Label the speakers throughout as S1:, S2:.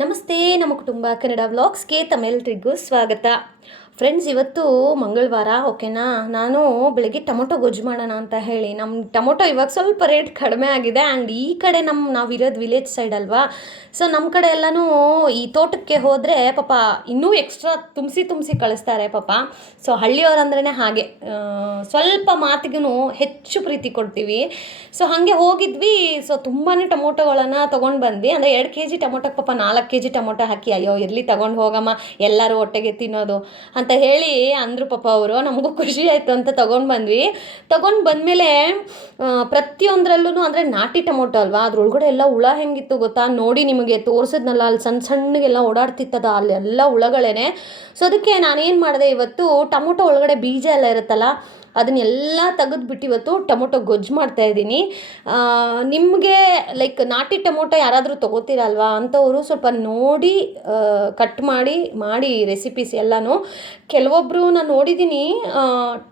S1: ನಮಸ್ತೆ ನಮ್ಮ ಕುಟುಂಬ ಕನ್ನಡ ವ್ಲಾಗ್ಸ್ಗೆ ತಮ್ಮೆಲ್ರಿಗೂ ಸ್ವಾಗತ. ಫ್ರೆಂಡ್ಸ್ ಇವತ್ತು ಮಂಗಳವಾರ ಓಕೆನಾ ನಾನು ಬೆಳಗ್ಗೆ ಟೊಮೊಟೊ ಗೊಜ್ಜು ಮಾಡೋಣ ಅಂತ ಹೇಳಿ. ನಮ್ಮ ಟೊಮೊಟೊ ಇವಾಗ ಸ್ವಲ್ಪ ರೇಟ್ ಕಡಿಮೆ ಆಗಿದೆ ಆ್ಯಂಡ್ ಈ ಕಡೆ ನಮ್ಮ ನಾವಿರೋದು ವಿಲೇಜ್ ಸೈಡ್ ಅಲ್ವಾ? ಸೊ ನಮ್ಮ ಕಡೆ ಎಲ್ಲನೂ ಈ ತೋಟಕ್ಕೆ ಹೋದರೆ ಪಾಪ ಇನ್ನೂ ಎಕ್ಸ್ಟ್ರಾ ತುಂಬಿಸಿ ತುಂಬಿಸಿ ಕಳಿಸ್ತಾರೆ ಪಾಪ. ಸೊ ಹಳ್ಳಿಯವರಂದ್ರೇ ಹಾಗೆ. ಸ್ವಲ್ಪ ಮಾತಿಗೂ ಹೆಚ್ಚು ಪ್ರೀತಿ ಕೊಡ್ತೀವಿ. ಸೊ ಹಾಗೆ ಹೋಗಿದ್ವಿ. ಸೊ ತುಂಬಾ ಟೊಮೊಟೊಗಳನ್ನು ತೊಗೊಂಡು ಬಂದ್ವಿ. ಅಂದರೆ ಎರಡು ಕೆ ಜಿ ಟೊಮೊಟೊಗೆ ಪಾಪ ನಾಲ್ಕು ಕೆ ಜಿ ಟೊಮೊಟೊ ಹಾಕಿ, ಅಯ್ಯೋ ಇರಲಿ ತೊಗೊಂಡು ಹೋಗಮ್ಮ, ಎಲ್ಲರೂ ಹೊಟ್ಟೆಗೆ ತಿನ್ನೋದು ಹೇಳಿ ಅಂದರು ಪಾಪ ಅವರು, ನಮಗೂ ಖುಷಿ ಆಯಿತು ಅಂತ ತೊಗೊಂಡು ಬಂದ್ವಿ. ತೊಗೊಂಡು ಬಂದಮೇಲೆ ಪ್ರತಿಯೊಂದರಲ್ಲೂ ಅಂದರೆ ನಾಟಿ ಟೊಮೊಟೊ ಅಲ್ವಾ, ಅದ್ರೊಳಗಡೆ ಎಲ್ಲ ಹುಳ ಹೆಂಗಿತ್ತು ಗೊತ್ತಾ? ನೋಡಿ ನಿಮಗೆ ತೋರಿಸಿದ್ನಲ್ಲ, ಅಲ್ಲಿ ಸಣ್ಣ ಸಣ್ಣಗೆಲ್ಲ ಓಡಾಡ್ತಿತ್ತದ ಅಲ್ಲೆಲ್ಲ ಹುಳಗಳೇನೆ. ಸೊ, ಅದಕ್ಕೆ ನಾನೇನು ಮಾಡಿದೆ ಇವತ್ತು, ಟೊಮೊಟೊ ಒಳಗಡೆ ಬೀಜ ಎಲ್ಲ ಇರುತ್ತಲ್ಲ ಅದನ್ನೆಲ್ಲ ತೆಗೆದ್ಬಿಟ್ಟು ಇವತ್ತು ಟೊಮೊಟೊ ಗೊಜ್ಜು ಮಾಡ್ತಾ ಇದ್ದೀನಿ. ನಿಮಗೆ ಲೈಕ್ ನಾಟಿ ಟೊಮೊಟೊ ಯಾರಾದರೂ ತೊಗೋತೀರಲ್ವಾ? ಅಂಥವರು ಸ್ವಲ್ಪ ನೋಡಿ ಕಟ್ ಮಾಡಿ ಮಾಡಿ ರೆಸಿಪೀಸ್ ಎಲ್ಲನೂ. ಕೆಲವೊಬ್ಬರು ನಾನು ನೋಡಿದ್ದೀನಿ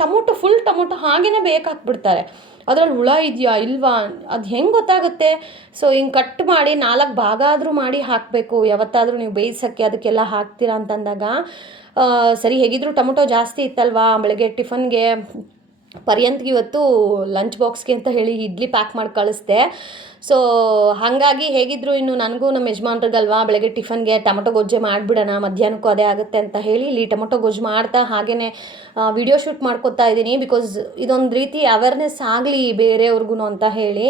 S1: ಟೊಮೊಟೊ ಫುಲ್ ಟೊಮೊಟೊ ಹಾಗೇ ಬೇಕಾಕ್ಬಿಡ್ತಾರೆ. ಅದರಲ್ಲಿ ಹುಳ ಇದೆಯಾ ಇಲ್ವಾ? ಅದು ಹೆಂಗೆ ಗೊತ್ತಾಗುತ್ತೆ? ಸೊ ಹಿಂಗೆ ಕಟ್ ಮಾಡಿ, ನಾಲ್ಕು ಭಾಗ ಆದರೂ ಮಾಡಿ ಹಾಕಬೇಕು. ಯಾವತ್ತಾದರೂ ನೀವು ಬೇಯಿಸೋಕ್ಕೆ ಅದಕ್ಕೆಲ್ಲ ಹಾಕ್ತೀರಾ ಅಂತಂದಾಗ ಸರಿ, ಹೇಗಿದ್ರು ಟೊಮೊಟೊ ಜಾಸ್ತಿ ಇತ್ತಲ್ವಾ? ಬೆಳಗ್ಗೆ ಟಿಫನ್ಗೆ ಪರ್ಯಂತ್ಗೆ ಇವತ್ತು ಲಂಚ್ ಬಾಕ್ಸ್ಗೆ ಅಂತ ಹೇಳಿ ಇಡ್ಲಿ ಪ್ಯಾಕ್ ಮಾಡಿ ಕಳಿಸ್ದೆ. ಸೊ ಹಾಗಾಗಿ ಹೇಗಿದ್ರು ಇನ್ನು ನನಗೂ ನಮ್ಮ ಯಜಮಾನ್ರಿಗಲ್ವಾ, ಬೆಳಗ್ಗೆ ಟಿಫನ್ಗೆ ಟೊಮೊಟೊ ಗೊಜ್ಜೆ ಮಾಡಿಬಿಡೋಣ, ಮಧ್ಯಾಹ್ನಕ್ಕೂ ಅದೇ ಆಗುತ್ತೆ ಅಂತ ಹೇಳಿ ಇಲ್ಲಿ ಟೊಮೊಟೊ ಗೊಜ್ಜು ಮಾಡ್ತಾ ಹಾಗೆಯೇ ವಿಡಿಯೋ ಶೂಟ್ ಮಾಡ್ಕೊತಾ ಇದ್ದೀನಿ ಬಿಕಾಸ್ ಇದೊಂದು ರೀತಿ ಅವೇರ್ನೆಸ್ ಆಗಲಿ ಬೇರೆಯವ್ರಿಗೂ ಅಂತ ಹೇಳಿ.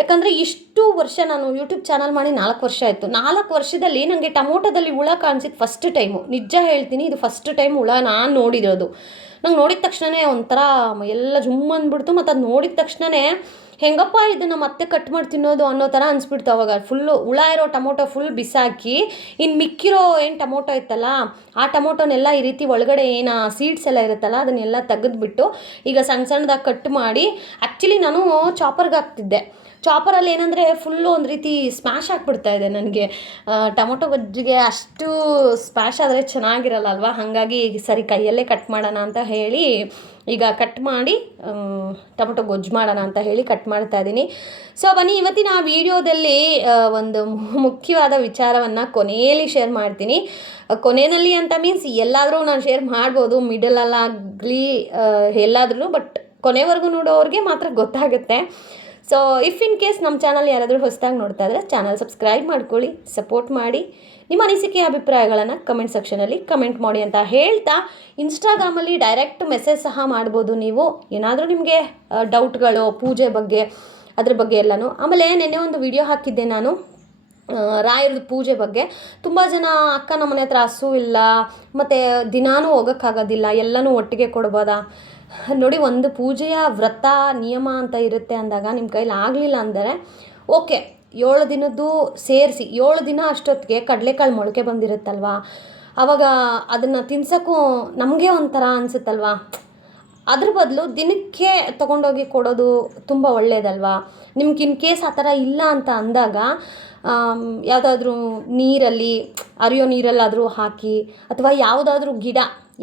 S1: ಯಾಕಂದರೆ ಇಷ್ಟು ವರ್ಷ ನಾನು ಯೂಟ್ಯೂಬ್ ಚಾನಲ್ ಮಾಡಿ ನಾಲ್ಕು ವರ್ಷ ಆಯಿತು. ನಾಲ್ಕು ವರ್ಷದಲ್ಲಿ ನನಗೆ ಟೊಮೊಟೊದಲ್ಲಿ ಹುಳ ಕಾಣಿಸಿದ್ದು ಫಸ್ಟ್ ಟೈಮು ನಿಜ ಹೇಳ್ತೀನಿ, ಇದು ಫಸ್ಟ್ ಟೈಮ್ ಹುಳ ನಾನು ನೋಡಿರೋದು. ನಂಗೆ ನೋಡಿದ ತಕ್ಷಣವೇ ಒಂಥರ ಎಲ್ಲ ಜುಮ್ ಅಂದ್ಬಿಡ್ತು. ಮತ್ತು ಅದು ನೋಡಿದ ತಕ್ಷಣವೇ ಹೆಂಗಪ್ಪ ಇದನ್ನು ಮತ್ತೆ ಕಟ್ ಮಾಡಿ ತಿನ್ನೋದು ಅನ್ನೋ ಥರ ಅನಿಸ್ಬಿಡ್ತು ಅವಾಗ. ಫುಲ್ಲು ಹುಳ ಇರೋ ಟೊಮೊಟೊ ಫುಲ್ ಬಿಸಾಕಿ ಇನ್ನು ಮಿಕ್ಕಿರೋ ಏನು ಟೊಮೊಟೊ ಇತ್ತಲ್ಲ, ಆ ಟೊಮೊಟೊನೆಲ್ಲ ಈ ರೀತಿ ಒಳಗಡೆ ಏನು ಸೀಡ್ಸ್ ಎಲ್ಲ ಇರುತ್ತಲ್ಲ, ಅದನ್ನೆಲ್ಲ ತೆಗೆದುಬಿಟ್ಟು ಈಗ ಸಣ್ಣ ಸಣ್ಣದಾಗಿ ಕಟ್ ಮಾಡಿ ಆ್ಯಕ್ಚುಲಿ ನಾನು ಚಾಪರ್ಗೆ ಹಾಕ್ತಿದ್ದೆ. ಚಾಪರಲ್ಲಿ ಏನಂದರೆ ಫುಲ್ಲು ಒಂದು ರೀತಿ ಸ್ಮ್ಯಾಶ್ ಆಗಿಬಿಡ್ತಾ ಇದೆ ನನಗೆ. ಟೊಮೊಟೊ ಗೊಜ್ಜಿಗೆ ಅಷ್ಟು ಸ್ಮ್ಯಾಶ್ ಆದರೆ ಚೆನ್ನಾಗಿರಲ್ಲ ಅಲ್ವಾ ಹಾಗಾಗಿ ಸರಿ ಕೈಯಲ್ಲೇ ಕಟ್ ಮಾಡೋಣ ಅಂತ ಹೇಳಿ ಈಗ ಕಟ್ ಮಾಡಿ ಟೊಮೊಟೊ ಗೊಜ್ಜು ಮಾಡೋಣ ಅಂತ ಹೇಳಿ ಕಟ್ ಮಾಡ್ತಾ ಇದ್ದೀನಿ ಸೊ ಬನ್ನಿ, ಇವತ್ತಿನ ಆ ವಿಡಿಯೋದಲ್ಲಿ ಒಂದು ಮುಖ್ಯವಾದ ವಿಚಾರವನ್ನು ಕೊನೆಯಲ್ಲಿ ಶೇರ್ ಮಾಡ್ತೀನಿ. ಕೊನೆಯಲ್ಲಿ ಅಂತ ಮೀನ್ಸ್ ಎಲ್ಲಾದರೂ ನಾನು ಶೇರ್ ಮಾಡ್ಬೋದು ಮಿಡಲಲ್ಲಾಗಲಿ ಎಲ್ಲಾದ್ರೂ ಬಟ್ ಕೊನೆವರೆಗೂ ನೋಡೋರಿಗೆ ಮಾತ್ರ ಗೊತ್ತಾಗುತ್ತೆ. ಸೊ ಇಫ್ ಇನ್ ಕೇಸ್ ನಮ್ಮ ಚಾನಲ್ ಯಾರಾದರೂ ಹೊಸದಾಗಿ ನೋಡ್ತಾ ಇದ್ರೆ ಚಾನಲ್ ಸಬ್ಸ್ಕ್ರೈಬ್ ಮಾಡ್ಕೊಳ್ಳಿ ಸಪೋರ್ಟ್ ಮಾಡಿ. ನಿಮ್ಮ ಅನಿಸಿಕೆ, ಅಭಿಪ್ರಾಯಗಳನ್ನು ಕಮೆಂಟ್ ಸೆಕ್ಷನಲ್ಲಿ ಕಮೆಂಟ್ ಮಾಡಿ ಅಂತ ಹೇಳ್ತಾ ಇನ್ಸ್ಟಾಗ್ರಾಮಲ್ಲಿ ಡೈರೆಕ್ಟ್ ಮೆಸೇಜ್ ಸಹ ಮಾಡ್ಬೋದು ನೀವು. ಏನಾದರೂ ನಿಮಗೆ ಡೌಟ್ಗಳು ಪೂಜೆ ಬಗ್ಗೆ, ಅದ್ರ ಬಗ್ಗೆ ಎಲ್ಲನೂ. ಆಮೇಲೆ ನಿನ್ನೆ ಒಂದು ವಿಡಿಯೋ ಹಾಕಿದ್ದೆ ನಾನು. ರಾಯರದ ಪೂಜೆ ಬಗ್ಗೆ. ತುಂಬ ಜನ ಅಕ್ಕ ನಮ್ಮನೆ ಹತ್ರ ಹಸು ಇಲ್ಲ, ಮತ್ತು ದಿನಾನೂ ಹೋಗೋಕ್ಕಾಗೋದಿಲ್ಲ, ಎಲ್ಲನೂ ಒಟ್ಟಿಗೆ ಕೊಡ್ಬೋದಾ? ನೋಡಿ, ಒಂದು ಪೂಜೆಯ ವ್ರತ, ನಿಯಮ ಅಂತ ಇರುತ್ತೆ ಅಂದಾಗ ನಿಮ್ಮ ಕೈಲಿ ಆಗಲಿಲ್ಲ ಅಂದರೆ, ಓಕೆ, ಏಳು ದಿನದ್ದು ಸೇರಿಸಿ, ಏಳು ದಿನ ಅಷ್ಟೊತ್ತಿಗೆ ಕಡಲೆಕಾಳು ಮೊಳಕೆ ಬಂದಿರುತ್ತಲ್ವಾ? ಆವಾಗ ಅದನ್ನು ತಿನ್ಸೋಕ್ಕೂ ನಮಗೆ ಒಂಥರ ಅನಿಸುತ್ತಲ್ವಾ? ಅದ್ರ ಬದಲು ದಿನಕ್ಕೆ ತೊಗೊಂಡೋಗಿ ಕೊಡೋದು ತುಂಬ ಒಳ್ಳೆಯದಲ್ವಾ ನಿಮ್ಗೆ ಇನ್ ಕೇಸ್ ಆ ಥರ ಇಲ್ಲ ಅಂತ ಅಂದಾಗ ಯಾವುದಾದ್ರೂ ನೀರಲ್ಲಿ, ಅರಿಯೋ ನೀರಲ್ಲಾದರೂ ಹಾಕಿ, ಅಥವಾ ಯಾವುದಾದ್ರೂ ಗಿಡ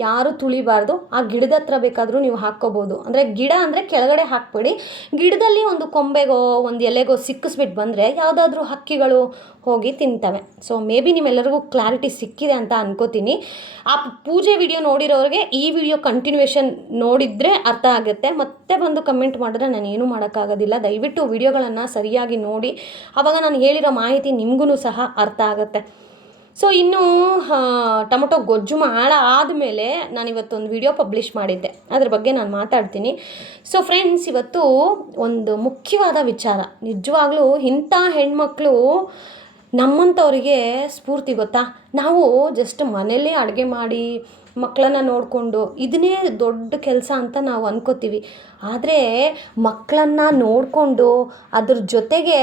S1: ಯಾರು ತುಳಿಬಾರ್ದು, ಆ ಗಿಡದ ಹತ್ರ ಬೇಕಾದರೂ ನೀವು ಹಾಕ್ಕೋಬೋದು. ಅಂದರೆ ಗಿಡ ಅಂದರೆ ಕೆಳಗಡೆ ಹಾಕ್ಬೇಡಿ. ಗಿಡದಲ್ಲಿ ಒಂದು ಕೊಂಬೆಗೋ, ಒಂದು ಎಲೆಗೋ ಸಿಕ್ಕಿಸ್ಬಿಟ್ಟು ಬಂದರೆ ಯಾವುದಾದ್ರೂ ಹಕ್ಕಿಗಳು ಹೋಗಿ ತಿಂತವೆ. ಸೊ ಮೇ ಬಿ ನಿಮ್ಮೆಲ್ಲರಿಗೂ ಕ್ಲಾರಿಟಿ ಸಿಕ್ಕಿದೆ ಅಂತ ಅನ್ಕೋತೀನಿ. ಆ ಪೂಜೆ ವಿಡಿಯೋ ನೋಡಿರೋರಿಗೆ ಈ ವಿಡಿಯೋ ಕಂಟಿನ್ಯೂಷನ್ ನೋಡಿದರೆ ಅರ್ಥ ಆಗುತ್ತೆ. ಮತ್ತೆ ಬಂದು ಕಮೆಂಟ್ ಮಾಡಿದ್ರೆ ನಾನು ಏನೂ ಮಾಡೋಕ್ಕಾಗೋದಿಲ್ಲ. ದಯವಿಟ್ಟು ವಿಡಿಯೋಗಳನ್ನು ಸರಿಯಾಗಿ ನೋಡಿ. ಆವಾಗ ನಾನು ಹೇಳಿರೋ ಮಾಹಿತಿ ನಿಮಗೂ ಸಹ ಅರ್ಥ ಆಗುತ್ತೆ. ಸೊ ಇನ್ನು ಟೊಮೊಟೊ ಗೊಜ್ಜು ಮಾಡಾದಮೇಲೆ ನಾನು ಇವತ್ತೊಂದು ವಿಡಿಯೋ ಪಬ್ಲಿಷ್ ಮಾಡಿದ್ದೆ. ಅದ್ರ ಬಗ್ಗೆ ನಾನು ಮಾತಾಡ್ತೀನಿ. ಸೊ ಫ್ರೆಂಡ್ಸ್ ಇವತ್ತು ಒಂದು ಮುಖ್ಯವಾದ ವಿಚಾರ. ನಿಜವಾಗ್ಲೂ ಇಂಥ ಹೆಣ್ಮಕ್ಳು ನಮ್ಮಂಥವ್ರಿಗೆ ಸ್ಫೂರ್ತಿ ಗೊತ್ತಾ? ನಾವು ಜಸ್ಟ್ ಮನೇಲೇ ಅಡುಗೆ ಮಾಡಿ ಮಕ್ಕಳನ್ನ ನೋಡಿಕೊಂಡು, ಇದನ್ನೇ ದೊಡ್ಡ ಕೆಲಸ ಅಂತ ನಾವು ಅಂದ್ಕೋತೀವಿ ಆದರೆ ಮಕ್ಕಳನ್ನ ನೋಡಿಕೊಂಡು ಅದ್ರ ಜೊತೆಗೆ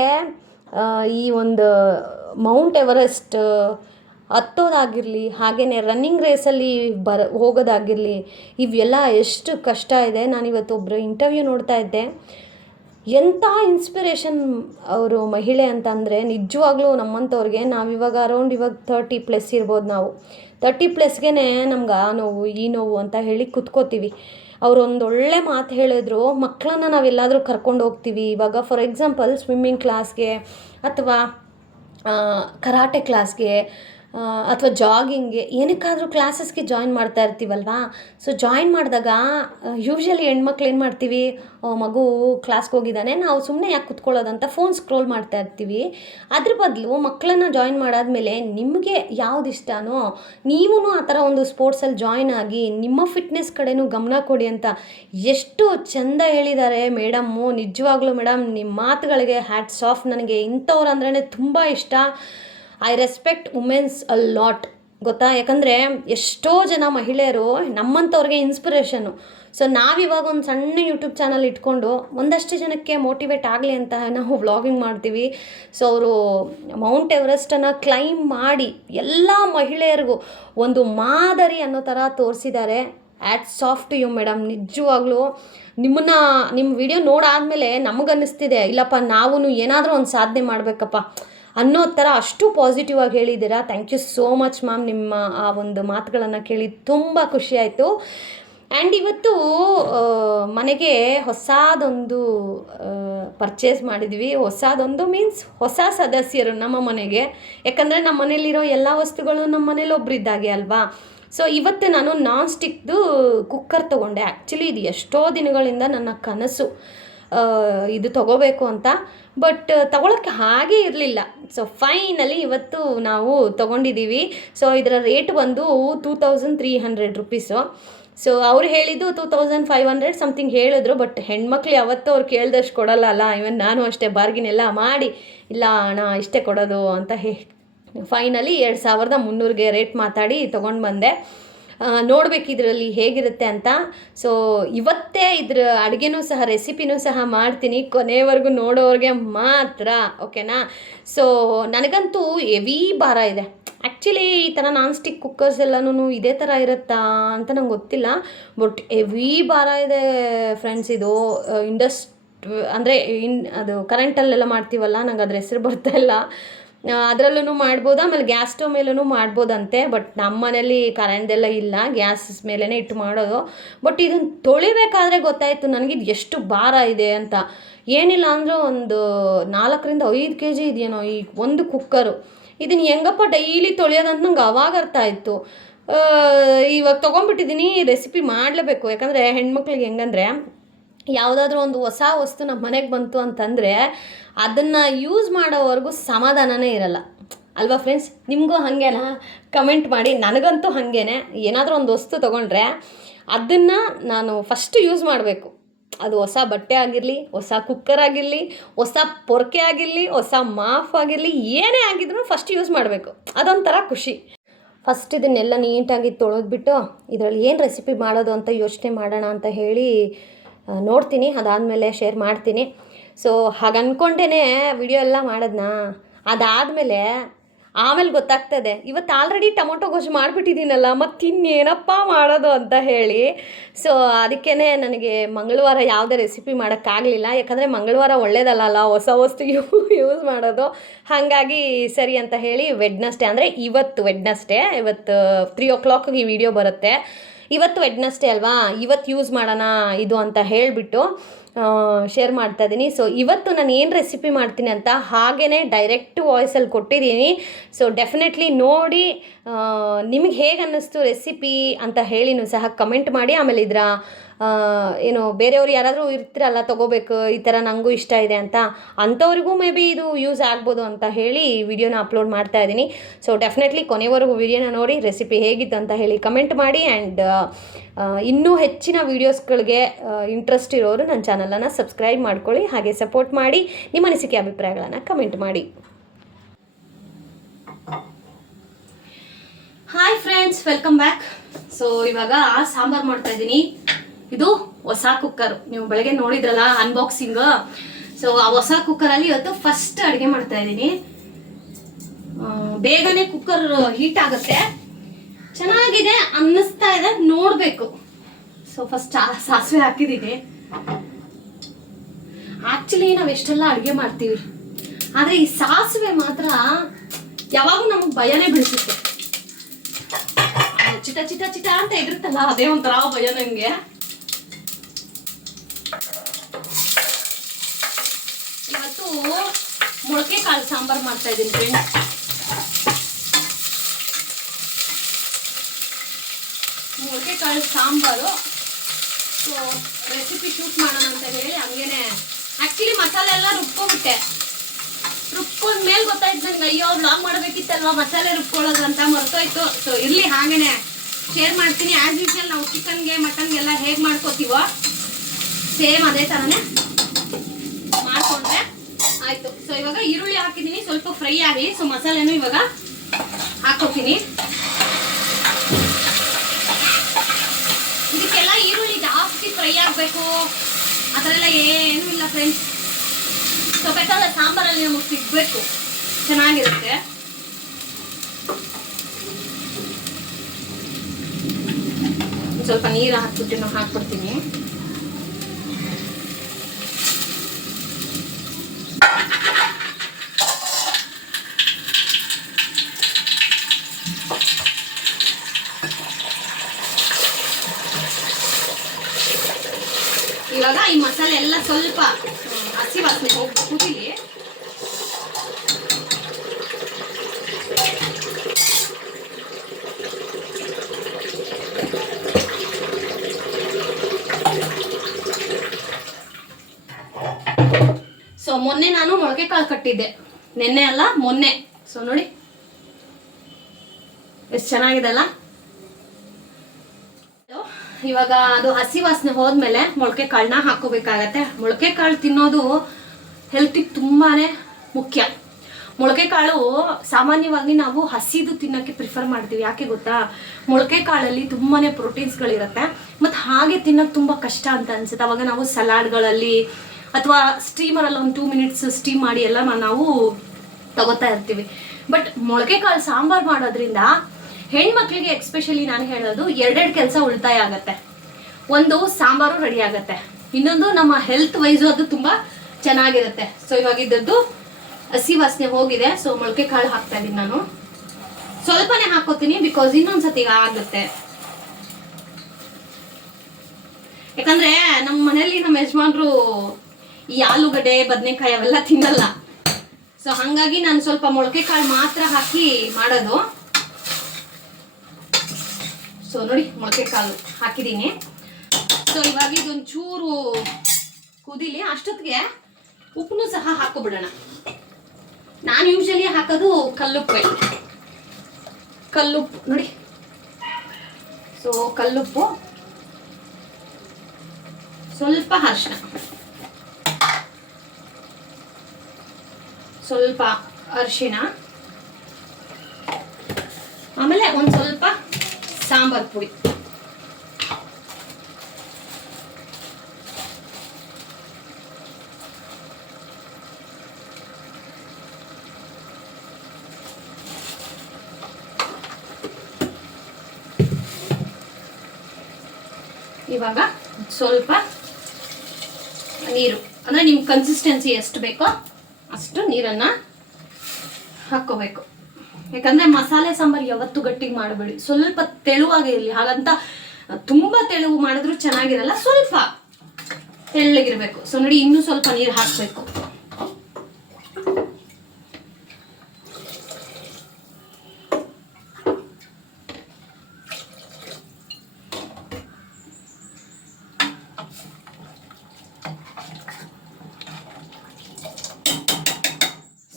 S1: ಈ ಒಂದು ಮೌಂಟ್ ಎವರೆಸ್ಟ್ ಹತ್ತೋದಾಗಿರಲಿ ಹಾಗೆಯೇ ರನ್ನಿಂಗ್ ರೇಸಲ್ಲಿ ಬರ, ಹೋಗೋದಾಗಿರಲಿ ಇವೆಲ್ಲ ಎಷ್ಟು ಕಷ್ಟ ಇದೆ. ನಾನಿವತ್ತು ಒಬ್ಬರು ಇಂಟರ್ವ್ಯೂ ನೋಡ್ತಾ ಇದ್ದೆ. ಎಂಥ ಇನ್ಸ್ಪಿರೇಷನ್ ಅವರು ಮಹಿಳೆ ಅಂತ ಅಂದರೆ ನಿಜವಾಗ್ಲೂ ನಮ್ಮಂಥವ್ರಿಗೆ ನಾವಿವಾಗ ಅರೌಂಡ್ ಇವಾಗ ತರ್ಟಿ ಪ್ಲಸ್ ಇರ್ಬೋದು ನಾವು. ತರ್ಟಿ ಪ್ಲಸ್ಗೆ ನಮ್ಗೆ ಆ ನೋವು, ಈ ನೋವು ಅಂತ ಹೇಳಿ ಕುತ್ಕೋತೀವಿ. ಅವರೊಂದೊಳ್ಳೆ ಮಾತು ಹೇಳಿದ್ರು ಮಕ್ಕಳನ್ನ ನಾವೆಲ್ಲಾದರೂ ಕರ್ಕೊಂಡು ಹೋಗ್ತೀವಿ. ಇವಾಗ ಫಾರ್ ಎಕ್ಸಾಂಪಲ್ ಸ್ವಿಮ್ಮಿಂಗ್ ಕ್ಲಾಸ್ಗೆ ಅಥವಾ ಕರಾಟೆ ಕ್ಲಾಸ್ಗೆ ಅಥವಾ ಜಾಗಿಂಗ್ಗೆ, ಏನಕ್ಕಾದರೂ ಕ್ಲಾಸಸ್ಗೆ ಜಾಯಿನ್ ಮಾಡ್ತಾ ಇರ್ತೀವಲ್ವಾ? ಸೊ ಜಾಯಿನ್ ಮಾಡಿದಾಗ ಯೂಶ್ವಲಿ ಹೆಣ್ಮಕ್ಳು ಏನು ಮಾಡ್ತೀವಿ? ಮಗು ಕ್ಲಾಸ್ಗೆ ಹೋಗಿದ್ದಾನೆ, ನಾವು ಸುಮ್ಮನೆ ಯಾಕೆ ಕುತ್ಕೊಳ್ಳೋದಂತ ಫೋನ್ ಸ್ಕ್ರೋಲ್ ಮಾಡ್ತಾ ಇರ್ತೀವಿ. ಅದ್ರ ಬದಲು ಮಕ್ಕಳನ್ನ ಜಾಯಿನ್ ಮಾಡಾದ್ಮೇಲೆ ನಿಮಗೆ ಯಾವ್ದು ಇಷ್ಟನೋ ನೀವೂ ಆ ಥರ ಒಂದು ಸ್ಪೋರ್ಟ್ಸಲ್ಲಿ ಜಾಯಿನ್ ಆಗಿ ನಿಮ್ಮ ಫಿಟ್ನೆಸ್ ಕಡೆನೂ ಗಮನ ಕೊಡಿ ಅಂತ ಎಷ್ಟು ಚೆಂದ ಹೇಳಿದ್ದಾರೆ. ಮೇಡಮ್ಮು ನಿಜವಾಗ್ಲೂ ಮೇಡಮ್ ನಿಮ್ಮ ಮಾತುಗಳಿಗೆ ಹ್ಯಾಟ್ಸ್ ಆಫ್ ನನಗೆ ಇಂಥವ್ರು ಅಂದ್ರೇ ತುಂಬ ಇಷ್ಟ. I respect womens a lot ಗೊತ್ತಾ? ಯಾಕಂದರೆ ಎಷ್ಟೋ ಜನ ಮಹಿಳೆಯರು ನಮ್ಮಂಥವ್ರಿಗೆ ಇನ್ಸ್ಪಿರೇಷನ್ನು ಸೊ ನಾವಿವಾಗ ಒಂದು ಸಣ್ಣ ಯೂಟ್ಯೂಬ್ ಚಾನಲ್ ಇಟ್ಕೊಂಡು ಒಂದಷ್ಟು ಜನಕ್ಕೆ ಮೋಟಿವೇಟ್ ಆಗಲಿ ಅಂತ ನಾವು ವ್ಲಾಗಿಂಗ್ ಮಾಡ್ತೀವಿ. ಸೊ ಅವರು ಮೌಂಟ್ ಎವರೆಸ್ಟನ್ನು ಕ್ಲೈಮ್ ಮಾಡಿ ಎಲ್ಲ ಮಹಿಳೆಯರಿಗೂ ಒಂದು ಮಾದರಿ ಅನ್ನೋ ಥರ ತೋರಿಸಿದ್ದಾರೆ. ಆ್ಯಟ್ ಸಾಫ್ಟ್ ಯು ಮೇಡಮ್ ನಿಜವಾಗ್ಲೂ ನಿಮ್ಮನ್ನ ನಿಮ್ಮ ವಿಡಿಯೋ ನೋಡಾದಮೇಲೆ ನಮಗನ್ನಿಸ್ತಿದೆ. ಇಲ್ಲಪ್ಪ ನಾವು ಏನಾದರೂ ಒಂದು ಸಾಧನೆ ಮಾಡಬೇಕಪ್ಪ. ಅನ್ನೋ ಥರ ಅಷ್ಟು ಪಾಸಿಟಿವ್ ಆಗಿ ಹೇಳಿದ್ದೀರಾ. Thank you so much ma'am ನಿಮ್ಮ ಆ ಒಂದು ಮಾತುಗಳನ್ನು ಕೇಳಿ ತುಂಬ ಖುಷಿಯಾಯಿತು ಆ್ಯಂಡ್ ಇವತ್ತು ಮನೆಗೆ ಹೊಸದೊಂದು ಪರ್ಚೇಸ್ ಮಾಡಿದ್ವಿ. ಹೊಸದೊಂದು ಮೀನ್ಸ್ ಹೊಸ ಸದಸ್ಯರು ನಮ್ಮ ಮನೆಗೆ. ಯಾಕಂದರೆ ನಮ್ಮ ಮನೇಲಿರೋ ಎಲ್ಲ ವಸ್ತುಗಳು ನಮ್ಮ ಮನೇಲಿ ಒಬ್ರಿದ್ದಾಗೆ ಅಲ್ವಾ? ಸೊ ಇವತ್ತು ನಾನು ನಾನ್ ಸ್ಟಿಕ್ದು ಕುಕ್ಕರ್ ತೊಗೊಂಡೆ. ಆ್ಯಕ್ಚುಲಿ ಇದು ಎಷ್ಟೋ ದಿನಗಳಿಂದ ನನ್ನ ಕನಸು ಇದು ತಗೋಬೇಕು ಅಂತ. ಬಟ್ ತಗೊಳಕ್ಕೆ ಹಾಗೆ ಇರಲಿಲ್ಲ. ಸೊ ಫೈನಲಿ ಇವತ್ತು ನಾವು ತೊಗೊಂಡಿದ್ದೀವಿ. ಸೊ ಇದರ ರೇಟ್ ಬಂದು two thousand three hundred rupees so ಅವ್ರು ಹೇಳಿದ್ದು two thousand five hundred something ಹೇಳಿದ್ರು ಬಟ್ ಹೆಣ್ಮಕ್ಳು ಯಾವತ್ತೂ ಅವ್ರು ಕೇಳಿದಷ್ಟು ಕೊಡಲ್ಲ ಅಲ್ಲ. ಇವನ್ ನಾನು ಅಷ್ಟೇ ಬಾರ್ಗಿನ್ ಎಲ್ಲ ಮಾಡಿ, ಇಲ್ಲ ಅಣ್ಣ, ಇಷ್ಟೇ ಕೊಡೋದು ಅಂತ ಹೇ ಫೈನಲಿ ಎರಡು ಸಾವಿರದ ಮುನ್ನೂರಿಗೆ ರೇಟ್ ಮಾತಾಡಿ ತೊಗೊಂಡು ಬಂದೆ. ನೋಡ್ಬೇಕು ಇದರಲ್ಲಿ ಹೇಗಿರುತ್ತೆ ಅಂತ. ಸೊ ಇವತ್ತೇ ಇದ್ರ ಅಡುಗೆನೂ ಸಹ, ರೆಸಿಪಿನೂ ಸಹ ಮಾಡ್ತೀನಿ. ಕೊನೆವರೆಗೂ ನೋಡೋರಿಗೆ ಮಾತ್ರ, ಓಕೆನಾ? ಸೊ ನನಗಂತೂ ಹೆವಿ ಭಾರ ಇದೆ. ಆ್ಯಕ್ಚುಲಿ ಈ ಥರ ನಾನ್ ಸ್ಟಿಕ್ ಕುಕ್ಕರ್ಸ್ ಎಲ್ಲನೂ ಇದೇ ಥರ ಇರುತ್ತಾ ಅಂತ ನಂಗೆ ಗೊತ್ತಿಲ್ಲ. ಬಟ್ ಎವಿ ಭಾರ ಇದೆ ಫ್ರೆಂಡ್ಸ್ ಇದು. ಇಂಡಸ್ ಅಂದರೆ, ಇನ್ ಅದು ಕರೆಂಟಲ್ಲೆಲ್ಲ ಮಾಡ್ತೀವಲ್ಲ, ನಂಗೆ ಅದ್ರ ಹೆಸರು ಇಲ್ಲ. ಅದರಲ್ಲೂ ಮಾಡ್ಬೋದು, ಆಮೇಲೆ ಗ್ಯಾಸ್ ಸ್ಟವ್ ಮೇಲೂ ಮಾಡ್ಬೋದಂತೆ ಬಟ್ ನಮ್ಮ ಮನೇಲಿ ಕರೆಂಟ್ದೆಲ್ಲ ಇಲ್ಲ ಗ್ಯಾಸ್ ಮೇಲೇ ಇಟ್ಟು ಮಾಡೋದು. ಬಟ್ ಇದನ್ನು ತೊಳಿಬೇಕಾದ್ರೆ ಗೊತ್ತಾಯಿತು ನನಗಿದು ಎಷ್ಟು ಭಾರ ಇದೆ ಅಂತ. ಏನಿಲ್ಲ ಅಂದರೂ ಒಂದು ನಾಲ್ಕರಿಂದ ಐದು ಕೆ ಜಿ ಇದೆಯೇನೋ ಈ ಒಂದು ಕುಕ್ಕರು ಇದನ್ನು ಹೆಂಗಪ್ಪ ಡೈಲಿ ತೊಳೆಯೋದಂತ ನಂಗೆ ಅವಾಗ ಅರ್ಥ ಆಯಿತು. ಇವಾಗ ತೊಗೊಂಡ್ಬಿಟ್ಟಿದ್ದೀನಿ ರೆಸಿಪಿ ಮಾಡಲೇಬೇಕು. ಯಾಕಂದರೆ ಹೆಣ್ಮಕ್ಳಿಗೆ ಹೆಂಗಂದ್ರೆ ಯಾವುದಾದ್ರೂ ಒಂದು ಹೊಸ ವಸ್ತು ನಮ್ಮ ಮನೆಗೆ ಬಂತು ಅಂತಂದರೆ ಅದನ್ನು ಯೂಸ್ ಮಾಡೋವರೆಗೂ ಸಮಾಧಾನನೇ ಇರಲ್ಲ. ಅಲ್ವಾ ಫ್ರೆಂಡ್ಸ್ ನಿಮಗೂ ಹಾಗೇನ ಕಮೆಂಟ್ ಮಾಡಿ. ನನಗಂತೂ ಹಾಗೇನೆ. ಏನಾದರೂ ಒಂದು ವಸ್ತು ತೊಗೊಂಡ್ರೆ ಅದನ್ನು ನಾನು ಫಸ್ಟ್ ಯೂಸ್ ಮಾಡಬೇಕು. ಅದು ಹೊಸ ಬಟ್ಟೆ ಆಗಿರಲಿ, ಹೊಸ ಕುಕ್ಕರ್ ಆಗಿರಲಿ, ಹೊಸ ಪೊರ್ಕೆ ಆಗಿರಲಿ, ಹೊಸ ಮಾಫ್ ಆಗಿರಲಿ, ಏನೇ ಆಗಿದ್ರು ಫಸ್ಟ್ ಯೂಸ್ ಮಾಡಬೇಕು. ಅದೊಂಥರ ಖುಷಿ. ಫಸ್ಟ್ ಇದನ್ನೆಲ್ಲ ನೀಟಾಗಿ ತೊಳೆದ್ಬಿಟ್ಟು ಇದರಲ್ಲಿ ಏನು ರೆಸಿಪಿ ಮಾಡೋದು ಅಂತ ಯೋಚನೆ ಮಾಡೋಣ ಅಂತ ಹೇಳಿ ನೋಡ್ತೀನಿ, ಅದಾದಮೇಲೆ ಶೇರ್ ಮಾಡ್ತೀನಿ. ಸೊ ಹಾಗೆ ಅಂದ್ಕೊಂಡೇ ವಿಡಿಯೋ ಎಲ್ಲ ಮಾಡೋದನ್ನ ಅದಾದಮೇಲೆ ಆಮೇಲೆ ಗೊತ್ತಾಗ್ತದೆ ಇವತ್ತು ಆಲ್ರೆಡಿ ಟೊಮೊಟೊ ಗೊಜ್ಜು ಮಾಡಿಬಿಟ್ಟಿದ್ದೀನಲ್ಲ ಮತ್ತು ಇನ್ನೇನಪ್ಪ ಮಾಡೋದು ಅಂತ ಹೇಳಿ. ಸೊ ಅದಕ್ಕೇ ನನಗೆ ಮಂಗಳವಾರ ಯಾವುದೇ ರೆಸಿಪಿ ಮಾಡೋಕ್ಕಾಗಲಿಲ್ಲ. ಯಾಕಂದರೆ ಮಂಗಳವಾರ ಒಳ್ಳೇದಲ್ಲ ಹೊಸ ವಸ್ತು ಯೂಸ್ ಮಾಡೋದು. ಹಾಗಾಗಿ ಸರಿ ಅಂತ ಹೇಳಿ ವೆಡ್ನಸ್ಡೇ ಅಂದರೆ ಇವತ್ತು ವೆಡ್ನಸ್ಡೇ ಇವತ್ತು ತ್ರೀ ಓ ಕ್ಲಾಕಿಗೆ ಈ ವಿಡಿಯೋ ಬರುತ್ತೆ. ಇವತ್ತು ವೆಡ್ನಸ್ಡೇ ಅಲ್ವಾ? ಇವತ್ತು ಯೂಸ್ ಮಾಡೋಣ ಇದು ಅಂತ ಹೇಳಿಬಿಟ್ಟು ಶೇರ್ ಮಾಡ್ತಾ ಇದ್ದೀನಿ ಸೊ ಇವತ್ತು ನಾನು ಏನು ರೆಸಿಪಿ ಮಾಡ್ತೀನಿ ಅಂತ ಹಾಗೇ ಡೈರೆಕ್ಟ್ ವಾಯ್ಸಲ್ಲಿ ಕೊಟ್ಟಿದ್ದೀನಿ ಸೊ ಡೆಫಿನೆಟ್ಲಿ ನೋಡಿ ನಿಮಗೆ ಹೇಗೆ ಅನ್ನಿಸ್ತು ರೆಸಿಪಿ ಅಂತ ಹೇಳಿನೂ ಸಹ ಕಮೆಂಟ್ ಮಾಡಿ. ಆಮೇಲೆ ಇದರ ಏನು, ಬೇರೆಯವ್ರು ಯಾರಾದರೂ ಇರ್ತಿರಲ್ಲ, ತೊಗೋಬೇಕು, ಈ ಥರ ನನಗೂ ಇಷ್ಟ ಇದೆ ಅಂತ ಅಂಥವ್ರಿಗೂ ಮೇ ಬಿ ಇದು ಯೂಸ್ ಆಗ್ಬೋದು ಅಂತ ಹೇಳಿ ವಿಡಿಯೋನ ಅಪ್ಲೋಡ್ ಮಾಡ್ತಾ ಇದ್ದೀನಿ. ಸೊ ಡೆಫಿನೆಟ್ಲಿ ಕೊನೆವರೆಗೂ ವಿಡಿಯೋನ ನೋಡಿ ರೆಸಿಪಿ ಹೇಗಿತ್ತು ಅಂತ ಹೇಳಿ ಕಮೆಂಟ್ ಮಾಡಿ ಆ್ಯಂಡ್ ಇನ್ನೂ ಹೆಚ್ಚಿನ ವೀಡಿಯೋಸ್ಗಳಿಗೆ ಇಂಟ್ರೆಸ್ಟ್ ಇರೋರು ನನ್ನ ಚಾನಲನ್ನು ಸಬ್ಸ್ಕ್ರೈಬ್ ಮಾಡ್ಕೊಳ್ಳಿ, ಹಾಗೆ ಸಪೋರ್ಟ್ ಮಾಡಿ, ನಿಮ್ಮ ಅನಿಸಿಕೆ ಅಭಿಪ್ರಾಯಗಳನ್ನು ಕಮೆಂಟ್ ಮಾಡಿ. Hi friends welcome back so ಇವಾಗ ಸಾಂಬಾರ್ ಮಾಡ್ತಾ ಇದ್ದೀನಿ. ಇದು ಹೊಸ ಕುಕ್ಕರ್ ನೀವು ಬೆಳಗ್ಗೆ ನೋಡಿದ್ರಲ್ಲ ಅನ್ಬಾಕ್ಸಿಂಗ್ ಸೊ ಆ ಹೊಸ ಕುಕ್ಕರಲ್ಲಿ ಇವತ್ತು ಫಸ್ಟ್ ಅಡುಗೆ ಮಾಡ್ತಾ ಇದ್ದೀನಿ. ಬೇಗನೆ ಕುಕ್ಕರ್ ಹೀಟ್ ಆಗುತ್ತೆ. ಚೆನ್ನಾಗಿದೆ ಅನ್ನಿಸ್ತಾ ಇದೆ, ನೋಡಬೇಕು. ಸೊ ಫಸ್ಟ್ ಸಾಸಿವೆ ಹಾಕಿದ್ದೀನಿ. ಆಕ್ಚುಲಿ ನಾವು ಎಷ್ಟೆಲ್ಲ ಅಡುಗೆ ಮಾಡ್ತೀವಿ. ಆದರೆ ಈ ಸಾಸಿವೆ ಮಾತ್ರ ಯಾವಾಗೂ ನಮಗೆ ಭಯನೇ ಬೀಳಿಸುತ್ತೆ. ಚಿಟ ಚಿಟ ಚಿಟ ಅಂತ ಇರುತ್ತಲ್ಲ ಅದೇ ಒಂಥರ ಭಯ ನನಗೆ ಮೊಳಕೆ ಕಾಳು ಸಾಂಬಾರು ಮಾಡ್ತಾ ಇದ್ದೀನಿ ಫ್ರೆಂಡ್ಸ್ ಮೊಳಕೆ ಕಾಳು ಸಾಂಬಾರು. ಸೊ ರೆಸಿಪಿ ಶೂಟ್ ಮಾಡೋಣ ಅಂತ ಹೇಳಿ ಹಂಗೇನೆ. ಆ್ಯಕ್ಚುಲಿ ಮಸಾಲೆ ಎಲ್ಲ ರುಬ್ಕೊಬಿಟ್ಟೆ ರುಬ್ಕೊಂಡ ಮೇಲೆ ಗೊತ್ತಾಯ್ತು ನನಗೆ ಅಯ್ಯೋ ಲಾಂಗ್ ಮಾಡಬೇಕಿತ್ತಲ್ವಾ? ಮಸಾಲೆ ರುಬ್ಕೊಳ್ಳೋದು ಅಂತ ಮರ್ತೋಯ್ತು. ಸೊ ಇರ್ಲಿ ಹಾಗೇನೆ. ಶೇರ್ ಮಾಡ್ತೀನಿ. ಆ್ಯಸ್ ಯೂಶಲ್ ನಾವು ಚಿಕನ್ಗೆ ಮಟನ್ಗೆಲ್ಲ ಹೇಗೆ ಮಾಡ್ಕೋತೀವೋ ಸೇಮ್ ಅದೇ ಥರನೇ ಆಯ್ತು. ಸೊ ಇವಾಗ ಈರುಳ್ಳಿ ಹಾಕಿದ್ದೀನಿ. ಸ್ವಲ್ಪ ಫ್ರೈ ಆಗಲಿ ಸೊ ಮಸಾಲೆನೂ ಇವಾಗ ಹಾಕೋತೀನಿ. ಇದಕ್ಕೆಲ್ಲ ಈರುಳ್ಳಿ ಜಾಸ್ತಿ ಫ್ರೈ ಆಗಬೇಕು. ಆ ಥರ ಎಲ್ಲ ಏನೂ ಇಲ್ಲ ಫ್ರೆಂಡ್ಸ್ ಸೊ ಬೇಕಾದ್ರೆ ಸಾಂಬಾರಲ್ಲಿ ನಮಗೆ ಸಿಗಬೇಕು. ಚೆನ್ನಾಗಿರುತ್ತೆ. ಸ್ವಲ್ಪ ನೀರು ಹಾಕ್ಬಿಟ್ಟು ನಾನು ಹಾಕ್ಬಿಡ್ತೀನಿ ಇವಾಗ ಈ ಮಸಾಲೆ ಎಲ್ಲ ಸ್ವಲ್ಪ ಹ್ಮ್, ಹಸಿ ವಾಸನೆ ಹೋಗಿ ಕುದಿಲಿ ಸೊ ಮೊನ್ನೆ ನಾನು ಮೊಳಕೆ ಕಾಳು ಕಟ್ಟಿದ್ದೆ ನಿನ್ನೆ ಮೊನ್ನೆ. ಸೊ ನೋಡಿ. ಎಷ್ಟು ಚೆನ್ನಾಗಿದೆ ಅಲ್ಲ? ಇವಾಗ ಅದು ಹಸಿ ವಾಸನೆ ಹೋದ್ಮೇಲೆ ಮೊಳಕೆ ಕಾಳನ್ನ ಹಾಕೋಬೇಕಾಗತ್ತೆ ಮೊಳಕೆ ಕಾಳು ತಿನ್ನೋದು ಹೆಲ್ತಿಗೆ ತುಂಬಾನೇ ಮುಖ್ಯ. ಮೊಳಕೆ ಕಾಳು ಸಾಮಾನ್ಯವಾಗಿ ನಾವು ಹಸಿದು ತಿನ್ನಕ್ಕೆ ಪ್ರಿಫರ್ ಮಾಡ್ತೀವಿ. ಯಾಕೆ ಗೊತ್ತಾ? ಮೊಳಕೆ ಕಾಳಲ್ಲಿ ತುಂಬಾನೇ ಪ್ರೋಟೀನ್ಸ್ಗಳಿರುತ್ತೆ ಮತ್ತು ಹಾಗೆ ತಿನ್ನೋಕೆ ತುಂಬ ಕಷ್ಟ ಅಂತ ಅನ್ಸುತ್ತೆ. ಅವಾಗ ನಾವು ಸಲಾಡ್ಗಳಲ್ಲಿ ಅಥವಾ ಸ್ಟೀಮರಲ್ಲಿ ಒಂದು ಟೂ ಮಿನಿಟ್ಸ್ ಸ್ಟೀಮ್ ಮಾಡಿ ಎಲ್ಲ ನಾವು ತಗೋತಾ ಇರ್ತೀವಿ. ಬಟ್ ಮೊಳಕೆ ಕಾಳು ಸಾಂಬಾರ್ ಮಾಡೋದ್ರಿಂದ ಹೆಣ್ಮಕ್ಳಿಗೆ ಎಕ್ಸ್ಪೆಷಲಿ ನಾನು ಹೇಳೋದು ಎರಡೆರಡು ಕೆಲಸ ಉಳಿತಾಯ ಆಗತ್ತೆ. ಒಂದು ಸಾಂಬಾರು ರೆಡಿ ಆಗತ್ತೆ. ಇನ್ನೊಂದು ನಮ್ಮ ಹೆಲ್ತ್ ವೈಸು ಅದು ತುಂಬ ಚೆನ್ನಾಗಿರುತ್ತೆ. ಸೊ ಇವಾಗ ಇದ್ದದ್ದು ಹಸಿ ವಾಸನೆ ಹೋಗಿದೆ. ಸೊ ಮೊಳಕೆ ಕಾಳು ಹಾಕ್ತಾ ಇದ್ದೀನಿ ನಾನು. ಸ್ವಲ್ಪನೇ ಹಾಕೋತೀನಿ ಬಿಕಾಸ್ ಇನ್ನೊಂದ್ಸತಿ ಆಗುತ್ತೆ. ಯಾಕಂದ್ರೆ ನಮ್ಮ ಮನೇಲಿ ನಮ್ಮ ಯಜಮಾನ್ರು ಈ ಆಲೂಗಡ್ಡೆ, ಬದನೆಕಾಯಿ ಅವೆಲ್ಲ ತಿನ್ನಲ್ಲ. ಸೊ ಹಂಗಾಗಿ ನಾನು ಸ್ವಲ್ಪ ಮೊಳಕೆ ಕಾಳು ಮಾತ್ರ ಹಾಕಿ ಮಾಡೋದು. ಸೊ ನೋಡಿ, ಮೊಳಕೆ ಕಾಳು ಹಾಕಿದ್ದೀನಿ. ಸೊ ಇವಾಗ ಇದೊಂದು ಚೂರು ಕುದಿಲಿ. ಅಷ್ಟೊತ್ತಿಗೆ ಉಪ್ಪನ್ನು ಸಹ ಹಾಕೋಬಿಡೋಣ ನಾನು ಯೂಶಲಿ ಹಾಕೋದು ಕಲ್ಲುಪ್ಪೆ. ಕಲ್ಲುಪ್ಪು, ನೋಡಿ. ಸೊ ಕಲ್ಲುಪ್ಪು. ಸ್ವಲ್ಪ ಅರಿಶಿನ ಸ್ವಲ್ಪ ಅರಿಶಿನ. ಆಮೇಲೆ ಒಂದು ಸ್ವಲ್ಪ ಸಾಂಬಾರ್ ಪುಡಿ. ಇವಾಗ ಸ್ವಲ್ಪ ನೀರು. ಅಂದ್ರೆ ನಿಮ್ ಕನ್ಸಿಸ್ಟೆನ್ಸಿ ಎಷ್ಟು ಬೇಕೋ ಅಷ್ಟು ನೀರನ್ನ ಹಾಕ್ಕೋಬೇಕು. ಯಾಕಂದ್ರೆ ಮಸಾಲೆ ಸಾಂಬಾರ್ ಯಾವತ್ತೂ ಗಟ್ಟಿಗೆ ಮಾಡಬೇಡಿ. ಸ್ವಲ್ಪ ತೆಳುವಾಗಿ ಇರಲಿ. ಹಾಗಂತ ತುಂಬಾ ತೆಳುವು ಮಾಡಿದ್ರು ಚೆನ್ನಾಗಿರಲ್ಲ, ಸ್ವಲ್ಪ ತೆಳ್ಳಗಿರ್ಬೇಕು. ಸೊ ನೋಡಿ, ಇನ್ನೂ ಸ್ವಲ್ಪ ನೀರು ಹಾಕಬೇಕು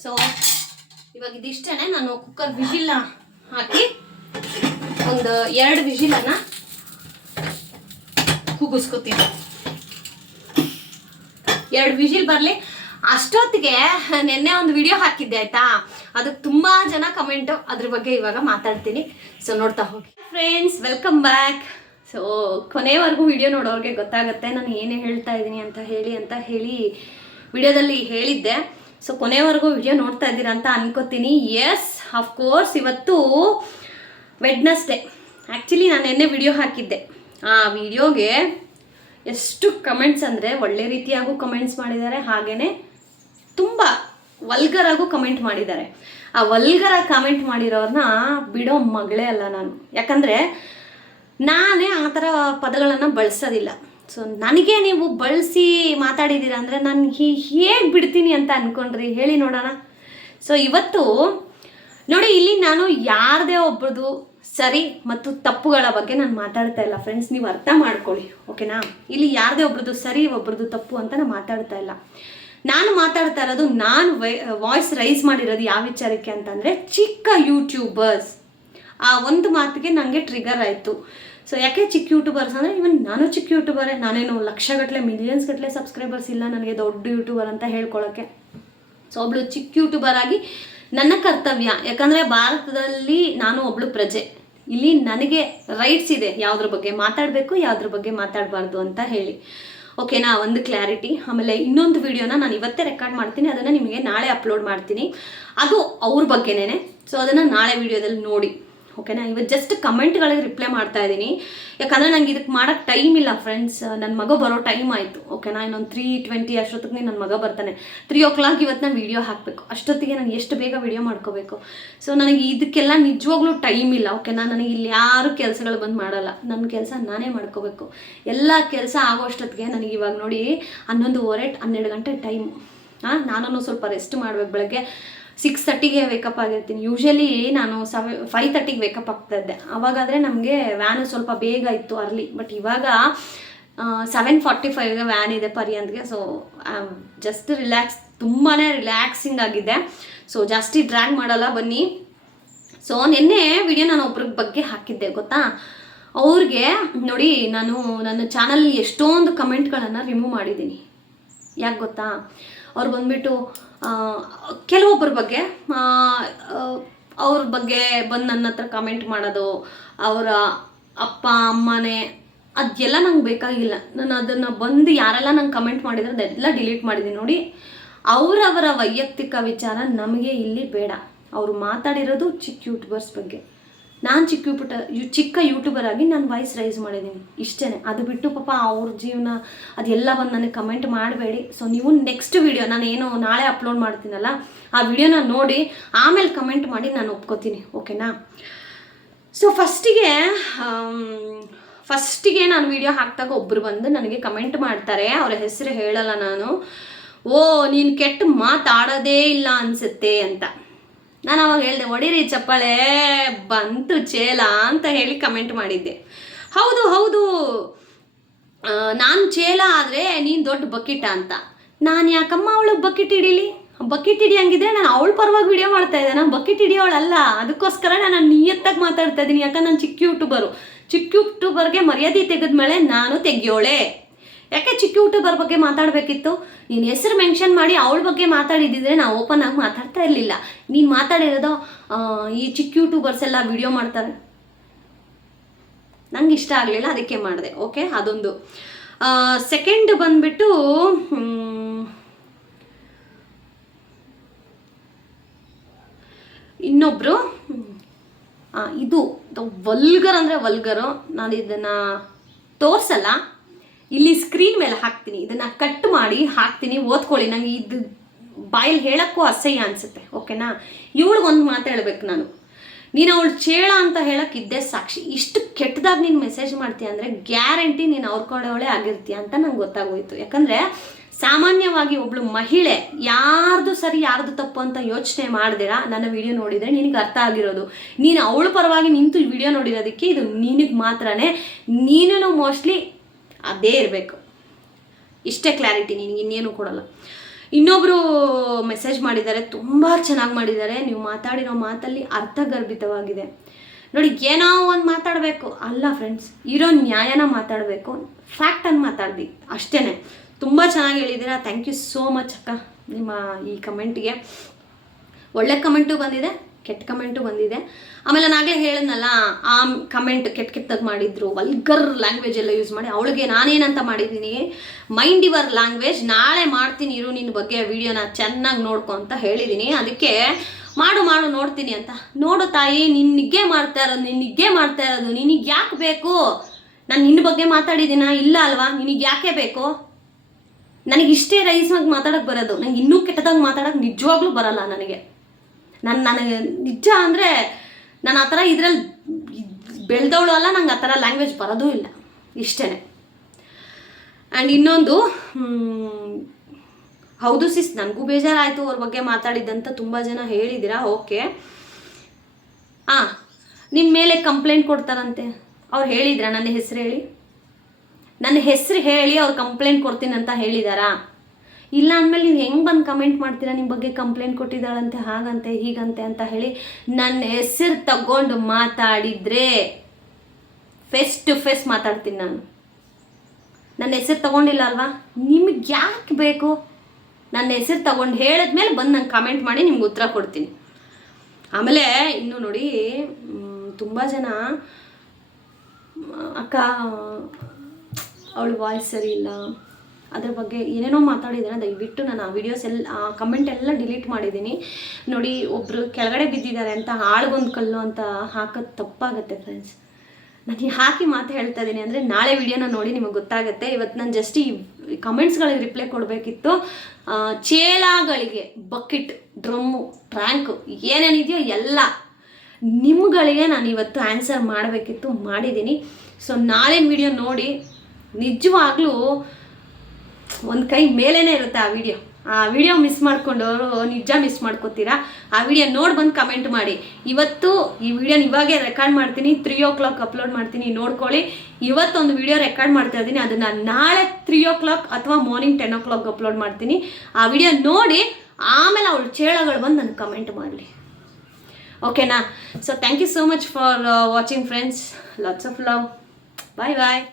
S1: ಸೊ ಇವಾಗ ಇದಿಷ್ಟೇ ನಾನು ಕುಕ್ಕರ್ ವಿಜಿಲ್ನ ಹಾಕಿ ಒಂದು ಎರಡು ವಿಜಿಲನ್ನ ಕೂಗಿಸ್ಕೊತೀನಿ ಎರಡು ವಿಜಿಲ್ ಬರಲಿ. ಅಷ್ಟೊತ್ತಿಗೆ ನಿನ್ನೆ ಒಂದು ವಿಡಿಯೋ ಹಾಕಿದ್ದೆ, ಆಯ್ತಾ? ಅದಕ್ಕೆ ತುಂಬಾ ಜನ ಕಮೆಂಟ್ ಅದ್ರ ಬಗ್ಗೆ ಇವಾಗ ಮಾತಾಡ್ತೀನಿ. ಸೊ ನೋಡ್ತಾ ಹೋಗಿ. ಫ್ರೆಂಡ್ಸ್ ವೆಲ್ಕಮ್ ಬ್ಯಾಕ್ ಸೊ ಕೊನೆವರೆಗೂ ವಿಡಿಯೋ ನೋಡೋರಿಗೆ ಗೊತ್ತಾಗುತ್ತೆ, ನಾನು ಏನೇ ಹೇಳ್ತಾ ಇದ್ದೀನಿ ಅಂತ ಹೇಳಿ ಅಂತ ಹೇಳಿ ವಿಡಿಯೋದಲ್ಲಿ ಹೇಳಿದ್ದೆ. ಸೊ ಕೊನೆವರೆಗೂ ವಿಡಿಯೋ ನೋಡ್ತಾ ಇದ್ದೀರಾ ಅಂತ ಅನ್ಕೋತೀನಿ. ಎಸ್ ಕೋರ್ಸ್ ಇವತ್ತು ವೆಡ್ನಸ್ಡೇ ಆ್ಯಕ್ಚುಲಿ ನಾನು ನಿನ್ನೆ ವಿಡಿಯೋ ಹಾಕಿದ್ದೆ. ಆ ವಿಡಿಯೋಗೆ ಎಷ್ಟು ಕಮೆಂಟ್ಸ್ ಅಂದರೆ ಒಳ್ಳೆ ರೀತಿಯಾಗೂ ಕಮೆಂಟ್ಸ್ ಮಾಡಿದ್ದಾರೆ ಹಾಗೆಯೇ ತುಂಬ ವಲ್ಗರಾಗೂ ಕಮೆಂಟ್ ಮಾಡಿದ್ದಾರೆ. ಆ ವಲ್ಗರ ಕಮೆಂಟ್ ಮಾಡಿರೋರನ್ನ ಬಿಡೋ ಮಗಳೇ ಅಲ್ಲ ನಾನು. ಯಾಕಂದರೆ ನಾನೇ ಆ ಥರ ಪದಗಳನ್ನು ಬಳಸೋದಿಲ್ಲ. ಸೊ ನನಗೆ ನೀವು ಬಳಸಿ ಮಾತಾಡಿದ್ದೀರ ಅಂದರೆ ನಾನು ಹೇಗೆ ಬಿಡ್ತೀನಿ ಅಂತ ಅಂದ್ಕೊಂಡ್ರಿ ಹೇಳಿ ನೋಡೋಣ. ಸೊ ಇವತ್ತು ನೋಡಿ, ಇಲ್ಲಿ ನಾನು ಯಾರದೇ ಒಬ್ಬರದು ಸರಿ ಮತ್ತು ತಪ್ಪುಗಳ ಬಗ್ಗೆ ನಾನು ಮಾತಾಡ್ತಾ ಇಲ್ಲ ಫ್ರೆಂಡ್ಸ್ ನೀವು ಅರ್ಥ ಮಾಡ್ಕೊಳ್ಳಿ ಓಕೆನಾ ಇಲ್ಲಿ ಯಾರದೇ ಒಬ್ರದ್ದು ಸರಿ, ಒಬ್ರದ್ದು ತಪ್ಪು ಅಂತ ನಾನು ಮಾತಾಡ್ತಾ ಇಲ್ಲ. ನಾನು ಮಾತಾಡ್ತಾ ಇರೋದು, ನಾನು ವಾಯ್ಸ್ ರೈಸ್ ಮಾಡಿರೋದು ಯಾವ ವಿಚಾರಕ್ಕೆ ಅಂತಂದರೆ ಚಿಕ್ಕ ಯೂಟ್ಯೂಬರ್ಸ್ ಆ ಒಂದು ಮಾತಿಗೆ ನನಗೆ ಟ್ರಿಗರ್ ಆಯಿತು. ಸೊ ಯಾಕೆ ಚಿಕ್ಕ ಯೂಟ್ಯೂಬರ್ಸ್ ಅಂದರೆ ಇವನ್ ನಾನು ಚಿಕ್ಕ ಯೂಟ್ಯೂಬರೇ ನಾನೇನು ಲಕ್ಷಗಟ್ಟಲೆ ಮಿಲಿಯನ್ಸ್ ಗಟ್ಟಲೆ ಸಬ್ಸ್ಕ್ರೈಬರ್ಸ್ ಇಲ್ಲ ನನಗೆ ದೊಡ್ಡ ಯೂಟ್ಯೂಬರ್ ಅಂತ ಹೇಳ್ಕೊಳ್ಳೋಕ್ಕೆ ಸೊ ಒಬ್ಳು ಚಿಕ್ಕ ಯೂಟ್ಯೂಬರ್ ಆಗಿ ನನ್ನ ಕರ್ತವ್ಯ, ಯಾಕಂದರೆ ಭಾರತದಲ್ಲಿ ನಾನು ಒಬ್ಳು ಪ್ರಜೆ. ಇಲ್ಲಿ ನನಗೆ ರೈಟ್ಸ್ ಇದೆ ಯಾವುದ್ರ ಬಗ್ಗೆ ಮಾತಾಡಬೇಕು, ಯಾವುದ್ರ ಬಗ್ಗೆ ಮಾತಾಡಬಾರ್ದು ಅಂತ ಹೇಳಿ. ಓಕೆನಾ ಒಂದು ಕ್ಲಾರಿಟಿ ಆಮೇಲೆ ಇನ್ನೊಂದು ವಿಡಿಯೋನ ನಾನು ಇವತ್ತೇ ರೆಕಾರ್ಡ್ ಮಾಡ್ತೀನಿ, ಅದನ್ನು ನಿಮಗೆ ನಾಳೆ ಅಪ್ಲೋಡ್ ಮಾಡ್ತೀನಿ. ಅದು ಅವ್ರ ಬಗ್ಗೆನೇ ಸೊ ಅದನ್ನು ನಾಳೆ ವಿಡಿಯೋದಲ್ಲಿ ನೋಡಿ. ಓಕೆನಾ ಇವತ್ತು ಜಸ್ಟ್ ಕಮೆಂಟ್ಗಳಿಗೆ ರಿಪ್ಲೈ ಮಾಡ್ತಾ ಇದ್ದೀನಿ. ಯಾಕಂದರೆ ನನಗೆ ಇದಕ್ಕೆ ಮಾಡೋಕ್ಕೆ ಟೈಮ್ ಇಲ್ಲ ಫ್ರೆಂಡ್ಸ್ ನನ್ನ ಮಗ ಬರೋ ಟೈಮ್ ಆಯಿತು. ಓಕೆನಾ ಇನ್ನೊಂದು ತ್ರೀ ಟ್ವೆಂಟಿ ಅಷ್ಟೊತ್ತಿಗೆ ನನ್ನ ಮಗ ಬರ್ತಾನೆ. ತ್ರೀ ಓ ಕ್ಲಾಕ್ ಇವತ್ತು ನಾನು ವೀಡಿಯೋ ಹಾಕಬೇಕು. ಅಷ್ಟೊತ್ತಿಗೆ ನಾನು ಎಷ್ಟು ಬೇಗ ವೀಡಿಯೋ ಮಾಡ್ಕೋಬೇಕು? ಸೊ ನನಗೆ ಇದಕ್ಕೆಲ್ಲ ನಿಜವಾಗ್ಲೂ ಟೈಮ್ ಇಲ್ಲ. ಓಕೆನಾ ನನಗೆ ಇಲ್ಲಿ ಯಾರು ಕೆಲಸಗಳು ಬಂದು ಮಾಡಲ್ಲ. ನನ್ನ ಕೆಲಸ ನಾನೇ ಮಾಡ್ಕೋಬೇಕು. ಎಲ್ಲ ಕೆಲಸ ಆಗೋ ಅಷ್ಟೊತ್ತಿಗೆ ನನಗೆ ಇವಾಗ ನೋಡಿ ಹನ್ನೊಂದುವರೆ ಹನ್ನೆರಡು ಗಂಟೆ ಟೈಮು ಹಾಂ ನಾನು ಸ್ವಲ್ಪ ರೆಸ್ಟ್ ಮಾಡ್ಬೇಕು ಬೆಳಗ್ಗೆ. ಸಿಕ್ಸ್ ತರ್ಟಿಗೆ ವೇಕಪ್ ಆಗಿರ್ತೀನಿ. ಯೂಶಲಿ ನಾನು ಸೆವೆ ಫೈವ್ ತರ್ಟಿಗೆ ವೇಕಪ್ ಆಗ್ತಾ ಇದ್ದೆ. ಅವಾಗಾದರೆ ನಮಗೆ ವ್ಯಾನು ಸ್ವಲ್ಪ ಬೇಗ ಇತ್ತು ಅರ್ಲಿ ಬಟ್ ಇವಾಗ ಸೆವೆನ್ ಫಾರ್ಟಿ ಫೈವ್ಗೆ ವ್ಯಾನ್ ಇದೆ ಪರ್ಯಂತ್ಗೆ. ಸೊ ಜಸ್ಟ್ ರಿಲ್ಯಾಕ್ಸ್ ತುಂಬಾ ರಿಲ್ಯಾಕ್ಸಿಂಗ್ ಆಗಿದೆ. ಸೊ ಜಾಸ್ತಿ ಡ್ರ್ಯಾಗ್ ಮಾಡಲ್ಲ, ಬನ್ನಿ. ಸೊ ನಿನ್ನೆ ವಿಡಿಯೋ ನಾನು ಒಬ್ರ ಬಗ್ಗೆ ಹಾಕಿದ್ದೆ, ಗೊತ್ತಾ? ಅವ್ರಿಗೆ, ನೋಡಿ, ನಾನು ನನ್ನ ಚಾನಲ್ ಎಷ್ಟೊಂದು ಕಮೆಂಟ್ಗಳನ್ನು ರಿಮೂವ್ ಮಾಡಿದ್ದೀನಿ. ಯಾಕೆ ಗೊತ್ತಾ? ಅವ್ರು ಬಂದ್ಬಿಟ್ಟು ಕೆಲವೊಬ್ಬರ ಬಗ್ಗೆ ಅವ್ರ ಬಗ್ಗೆ ಬಂದು ನನ್ನ ಹತ್ರ ಕಮೆಂಟ್ ಮಾಡೋದು, ಅವರ ಅಪ್ಪ, ಅಮ್ಮನೇ ಅದೆಲ್ಲ ನಂಗೆ ಬೇಕಾಗಿಲ್ಲ. ನಾನು ಅದನ್ನು ಬಂದು ಯಾರೆಲ್ಲ ನಂಗೆ ಕಮೆಂಟ್ ಮಾಡಿದ್ರೆ ಅದೆಲ್ಲ ಡಿಲೀಟ್ ಮಾಡಿದ್ದೀನಿ ನೋಡಿ. ಅವರವರ ವೈಯಕ್ತಿಕ ವಿಚಾರ ನಮಗೆ ಇಲ್ಲಿ ಬೇಡ. ಅವರು ಮಾತಾಡಿರೋದು ಚಿಕ್ಕ ಯೂಟ್ಯೂಬರ್ಸ್ ಬಗ್ಗೆ. ನಾನು ಚಿಕ್ಕ ಪುಟ್ಟ ಯು, ಚಿಕ್ಕ ಯೂಟ್ಯೂಬರ್ ಆಗಿ ನಾನು ವಾಯ್ಸ್ ರೈಸ್ ಮಾಡಿದ್ದೀನಿ ಇಷ್ಟೇ ಅದು ಬಿಟ್ಟು ಪಾಪ ಅವ್ರ ಜೀವನ ಅದೆಲ್ಲ ಬಂದು ನನಗೆ ಕಮೆಂಟ್ ಮಾಡಬೇಡಿ. ಸೊ ನೀವು ನೆಕ್ಸ್ಟ್ ವಿಡಿಯೋ ನಾನು ಏನು ನಾಳೆ ಅಪ್ಲೋಡ್ ಮಾಡ್ತೀನಲ್ಲ, ಆ ವಿಡಿಯೋನ ನೋಡಿ, ಆಮೇಲೆ ಕಮೆಂಟ್ ಮಾಡಿ ನಾನು ಒಪ್ಕೋತೀನಿ. ಓಕೆನಾ ಸೊ ಫಸ್ಟಿಗೆ ಫಸ್ಟಿಗೆ ನಾನು ವಿಡಿಯೋ ಹಾಕಿದಾಗ ಒಬ್ಬರು ಬಂದು ನನಗೆ ಕಮೆಂಟ್ ಮಾಡ್ತಾರೆ. ಅವರ ಹೆಸರು ಹೇಳಲ್ಲ ನಾನು. ಓ, ನೀನು ಕೆಟ್ಟ ಮಾತಾಡೋದೇ ಇಲ್ಲ ಅನಿಸುತ್ತೆ ಅಂತ. ನಾನು ಅವಾಗ ಹೇಳಿದೆ ಒಡಿರಿ ಚಪ್ಪಾಳೆ, ಬಂತು ಚೇಲ ಅಂತ ಹೇಳಿ ಕಮೆಂಟ್ ಮಾಡಿದ್ದೆ. ಹೌದು ಹೌದು. ನಾನು ಚೇಲ ಆದರೆ ನೀನು ದೊಡ್ಡ ಬಕೆಟ ಅಂತ. ನಾನು ಯಾಕಮ್ಮ ಅವಳು ಬಕೆಟ್ ಹಿಡೀಲಿ? ಬಕೆಟ್ ಹಿಡಿಯಂಗಿದ್ರೆ ನಾನು ಅವಳ ಪರವಾಗಿ ವಿಡಿಯೋ ಮಾಡ್ತಾ ಇದ್ದೆ. ನಾನು ಬಕೆಟ್ ಹಿಡಿಯೋಳಲ್ಲ. ಅದಕ್ಕೋಸ್ಕರ ನಾನು ನಿಯತ್ತಾಗಿ ಮಾತಾಡ್ತಾ ಇದ್ದೀನಿ. ಯಾಕಂದ್ರೆ ನಾನು ಚಿಕ್ಕ ಯೂಟ್ಯೂಬರು ಚಿಕ್ಕ ಯೂಟ್ಯೂಬರ್ಗೆ ಮರ್ಯಾದೆ ತೆಗೆದ್ಮೇಲೆ ನಾನು ತೆಗಿಯೋಳೆ. ಯಾಕೆ ಚಿಕ್ಕ ಯೂಟ್ಯೂಬರ್ ಬಗ್ಗೆ ಮಾತಾಡಬೇಕಿತ್ತು? ನೀನು ಹೆಸರು ಮೆನ್ಷನ್ ಮಾಡಿ ಅವಳ ಬಗ್ಗೆ ಮಾತಾಡಿದ್ದಿದ್ರೆ ನಾವು ಓಪನ್ ಆಗಿ ಮಾತಾಡ್ತಾ ಇರಲಿಲ್ಲ. ನೀನು ಮಾತಾಡಿರೋದು ಈ ಚಿಕ್ಕ ಯೂಟ್ಯೂಬರ್ಸ್ ಎಲ್ಲ ವಿಡಿಯೋ ಮಾಡ್ತಾರೆ. ನಂಗೆ ಇಷ್ಟ ಆಗಲಿಲ್ಲ ಅದಕ್ಕೆ ಮಾಡಿದೆ ಓಕೆ ಅದೊಂದು. ಸೆಕೆಂಡ್ ಬಂದ್ಬಿಟ್ಟು ಆ, ಇದು ವಲ್ಗರ್ ಅಂದರೆ ವಲ್ಗರು ನಾನು ಇದನ್ನು ತೋರಿಸಲ್ಲ. ಇಲ್ಲಿ ಸ್ಕ್ರೀನ್ ಮೇಲೆ ಹಾಕ್ತೀನಿ. ಇದನ್ನು ಕಟ್ ಮಾಡಿ ಹಾಕ್ತೀನಿ. ಓದ್ಕೊಳ್ಳಿ. ನಂಗೆ ಇದು ಬಾಯಲ್ಲಿ ಹೇಳೋಕ್ಕೂ ಅಸಹ್ಯ ಅನಿಸುತ್ತೆ. ಓಕೆನಾ ಇವಳಿಗೊಂದು ಮಾತು ಹೇಳ್ಬೇಕು ನಾನು. ನೀನು ಅವಳು ಚೇಳ ಅಂತ ಹೇಳೋಕ್ಕಿದ್ದೆ ಸಾಕ್ಷಿ. ಇಷ್ಟು ಕೆಟ್ಟದಾಗಿ ನೀನು ಮೆಸೇಜ್ ಮಾಡ್ತೀಯ ಅಂದರೆ ಗ್ಯಾರಂಟಿ ನೀನು ಅವ್ರ ಕಡೆಯವಳೇ ಆಗಿರ್ತೀಯ ಅಂತ ನಂಗೆ ಗೊತ್ತಾಗೋಯ್ತು. ಯಾಕಂದರೆ ಸಾಮಾನ್ಯವಾಗಿ ಒಬ್ಳು ಮಹಿಳೆ ಯಾರ್ದು ಸರಿ, ಯಾರ್ದು ತಪ್ಪು ಅಂತ ಯೋಚನೆ ಮಾಡ್ದಿರಾ? ನನ್ನ ವಿಡಿಯೋ ನೋಡಿದರೆ ನಿನಗೆ ಅರ್ಥ ಆಗಿರೋದು. ನೀನು ಅವಳ ಪರವಾಗಿ ನಿಂತು ವಿಡಿಯೋ ನೋಡಿರೋದಕ್ಕೆ ಇದು ನಿನಗೆ ಮಾತ್ರನೇ. ನೀನು ಮೋಸ್ಟ್ಲಿ ಅದೇ ಇರಬೇಕು. ಇಷ್ಟೇ ಕ್ಲಾರಿಟಿ ನಿನಗೆ ಇನ್ನೇನು ಕೊಡಲ್ಲ. ಇನ್ನೊಬ್ಬರು ಮೆಸೇಜ್ ಮಾಡಿದ್ದಾರೆ, ತುಂಬ ಚೆನ್ನಾಗಿ ಮಾಡಿದ್ದಾರೆ. ನೀವು ಮಾತಾಡಿರೋ ಮಾತಲ್ಲಿ ಅರ್ಥಗರ್ಭಿತವಾಗಿದೆ. ನೋಡಿ, ಏನೋ ಒಂದು ಮಾತಾಡಬೇಕು. ಅಲ್ಲ ಫ್ರೆಂಡ್ಸ್ ಇರೋ ನ್ಯಾಯನ ಮಾತಾಡಬೇಕು. ಫ್ಯಾಕ್ಟನ್ನು ಮಾತಾಡ್ದಿ. ಅಷ್ಟೇ ತುಂಬ ಚೆನ್ನಾಗಿ ಹೇಳಿದ್ದೀರಾ. ಥ್ಯಾಂಕ್ ಯು ಸೋ ಮಚ್ ಅಕ್ಕ. ನಿಮ್ಮ ಈ ಕಮೆಂಟಿಗೆ ಒಳ್ಳೆ ಕಮೆಂಟು ಬಂದಿದೆ. ಕೆಟ್ಟ ಕಮೆಂಟು ಬಂದಿದೆ. ಆಮೇಲೆ ನಾಗಲೇ ಹೇಳಿದ್ನಲ್ಲ, ಆ ಕಮೆಂಟ್ ಕೆಟ್ಟ ಕೆಟ್ಟದಾಗ ಮಾಡಿದ್ರು, ವಲ್ಗರ್ ಲ್ಯಾಂಗ್ವೇಜ್ ಎಲ್ಲ ಯೂಸ್ ಮಾಡಿ, ಅವಳಿಗೆ ನಾನೇನಂತ ಮಾಡಿದ್ದೀನಿ ಮೈಂಡ್ ಯುವರ್ ಲ್ಯಾಂಗ್ವೇಜ್ ನಾಳೆ ಮಾಡ್ತೀನಿ, ಇರು ನಿನ್ನ ಬಗ್ಗೆ ವಿಡಿಯೋನ ಚೆನ್ನಾಗಿ ನೋಡ್ಕೊ ಅಂತ ಹೇಳಿದ್ದೀನಿ ಅದಕ್ಕೆ ಮಾಡು ಮಾಡು, ನೋಡ್ತೀನಿ ಅಂತ. ನೋಡು ತಾಯಿ, ನಿನ್ನಿಗೆ ಮಾಡ್ತಾ ಇರೋದು, ನಿನ್ನಿಗೆ ಮಾಡ್ತಾ ಇರೋದು, ನಿನಗೆ ಯಾಕೆ ಬೇಕು? ನಾನು ನಿನ್ನ ಬಗ್ಗೆ ಮಾತಾಡಿದ್ದೀನ? ಇಲ್ಲ ಅಲ್ವಾ? ನಿನಗೆ ಯಾಕೆ ಬೇಕು? ನನಗೆ ಇಷ್ಟೇ ರೈಸಾಗಿ ಮಾತಾಡೋಕ್ಕೆ ಬರೋದು. ನಂಗೆ ಇನ್ನೂ ಕೆಟ್ಟದಾಗಿ ಮಾತಾಡಕ್ಕೆ ನಿಜವಾಗ್ಲೂ ಬರಲ್ಲ ನನಗೆ. ನಾನು ನನಗೆ ನಿಜ ಅಂದರೆ ನಾನು ಆ ಥರ ಇದರಲ್ಲಿ ಬೆಳೆದವಳು ಅಲ್ಲ, ನಂಗೆ ಆ ಥರ ಲ್ಯಾಂಗ್ವೇಜ್ ಬರೋದೂ ಇಲ್ಲ ಇಷ್ಟೇ ಆ್ಯಂಡ್ ಇನ್ನೊಂದು ಹೌದು ಸಿಸ್ ನನಗೂ ಬೇಜಾರಾಯಿತು ಅವ್ರ ಬಗ್ಗೆ ಮಾತಾಡಿದ್ದಂತ ತುಂಬ ಜನ ಹೇಳಿದ್ದೀರಾ? ಓಕೆ ಹಾಂ ನಿಮ್ಮ ಮೇಲೆ ಕಂಪ್ಲೇಂಟ್ ಕೊಡ್ತಾರಂತೆ. ಅವ್ರು ಹೇಳಿದ್ರಾ? ನನ್ನ ಹೆಸರು ಹೇಳಿ. ನನ್ನ ಹೆಸರು ಹೇಳಿ ಅವ್ರು ಕಂಪ್ಲೇಂಟ್ ಕೊಡ್ತೀನಿ ಅಂತ ಹೇಳಿದಾರಾ? ಇಲ್ಲ ಅಂದಮೇಲೆ ನೀವು ಹೆಂಗೆ ಬಂದು ಕಮೆಂಟ್ ಮಾಡ್ತೀರಾ? ನಿಮ್ಮ ಬಗ್ಗೆ ಕಂಪ್ಲೇಂಟ್ ಕೊಟ್ಟಿದ್ದಾಳಂತೆ, ಹಾಗಂತೆ, ಹೀಗಂತೆ ಅಂತ ಹೇಳಿ ನನ್ನ ಹೆಸರು ತಗೊಂಡು ಮಾತಾಡಿದರೆ ಫೇಸ್ ಟು ಫೇಸ್ ಮಾತಾಡ್ತೀನಿ ನಾನು. ನನ್ನ ಹೆಸರು ತಗೊಂಡಿಲ್ಲ ಅಲ್ವಾ? ನಿಮಗೆ ಯಾಕೆ ಬೇಕು? ನನ್ನ ಹೆಸರು ತಗೊಂಡು ಹೇಳಿದ್ಮೇಲೆ ಬಂದು ನಂಗೆ ಕಮೆಂಟ್ ಮಾಡಿ ನಿಮ್ಗೆ ಉತ್ತರ ಕೊಡ್ತೀನಿ. ಆಮೇಲೆ ಇನ್ನು ನೋಡಿ ತುಂಬ ಜನ, ಅಕ್ಕ, ಅವಳು ವಾಯ್ಸ್ ಸರಿ ಇಲ್ಲ. ಅದ್ರ ಬಗ್ಗೆ ಏನೇನೋ ಮಾತಾಡಿದ್ದಾರೆ, ದಯವಿಟ್ಟು ನಾನು ಆ ವಿಡಿಯೋಸ್ ಎಲ್ಲ, ಆ ಕಮೆಂಟ್ ಎಲ್ಲ ಡಿಲೀಟ್ ಮಾಡಿದ್ದೀನಿ. ನೋಡಿ ಒಬ್ಬರು ಕೆಳಗಡೆ ಬಿದ್ದಿದ್ದಾರೆ ಅಂತ ಆಳ್ಗೊಂದು ಕಲ್ಲು ಅಂತ ಹಾಕೋದು ತಪ್ಪಾಗುತ್ತೆ ಫ್ರೆಂಡ್ಸ್ ನಾನು ಹಾಕಿ ಮಾತು ಹೇಳ್ತಾ ಇದ್ದೀನಿ ಅಂದರೆ ನಾಳೆ ವಿಡಿಯೋನ ನೋಡಿ ನಿಮಗೆ ಗೊತ್ತಾಗುತ್ತೆ. ಇವತ್ತು ನಾನು ಜಸ್ಟ್ ಈ ಕಮೆಂಟ್ಸ್ಗಳಿಗೆ ರಿಪ್ಲೈ ಕೊಡಬೇಕಿತ್ತು. ಚೇಲಾಗಳಿಗೆ ಬಕೆಟ್ ಡ್ರಮ್ಮು ಟ್ರ್ಯಾಂಕು ಏನೇನಿದೆಯೋ ಎಲ್ಲ ನಿಮ್ಗಳಿಗೆ ನಾನು ಇವತ್ತು ಆನ್ಸರ್ ಮಾಡಬೇಕಿತ್ತು, ಮಾಡಿದ್ದೀನಿ. ಸೊ ನಾಳೆ ವಿಡಿಯೋ ನೋಡಿ ನಿಜವಾಗ್ಲೂ ಒಂದು ಕೈ ಮೇಲೇನೆ ಇರುತ್ತೆ ಆ ವಿಡಿಯೋ ಆ ವಿಡಿಯೋ ಮಿಸ್ ಮಾಡ್ಕೊಂಡವರು ನಿಜ ಮಿಸ್ ಮಾಡ್ಕೋತೀರಾ? ಆ ವಿಡಿಯೋ ನೋಡಿ ಬಂದು ಕಮೆಂಟ್ ಮಾಡಿ. ಇವತ್ತು ಈ ವಿಡಿಯೋನ ಇವಾಗೆ ರೆಕಾರ್ಡ್ ಮಾಡ್ತೀನಿ ತ್ರೀ ಓ ಕ್ಲಾಕ್ ಅಪ್ಲೋಡ್ ಮಾಡ್ತೀನಿ, ನೋಡ್ಕೊಳ್ಳಿ. ಇವತ್ತೊಂದು ವಿಡಿಯೋ ರೆಕಾರ್ಡ್ ಮಾಡ್ತಾ ಇದ್ದೀನಿ, ಅದನ್ನು ನಾಳೆ ತ್ರೀ ಓ ಕ್ಲಾಕ್ ಅಥವಾ morning ten o'clock upload ಮಾಡ್ತೀನಿ. ಆ ವಿಡಿಯೋ ನೋಡಿ, ಆಮೇಲೆ ಅವಳು ಚೇಳಗಳು ಬಂದು ನನಗೆ ಕಮೆಂಟ್ ಮಾಡಲಿ. ಓಕೆನಾ so thank you so much for watching friends lots of love bye bye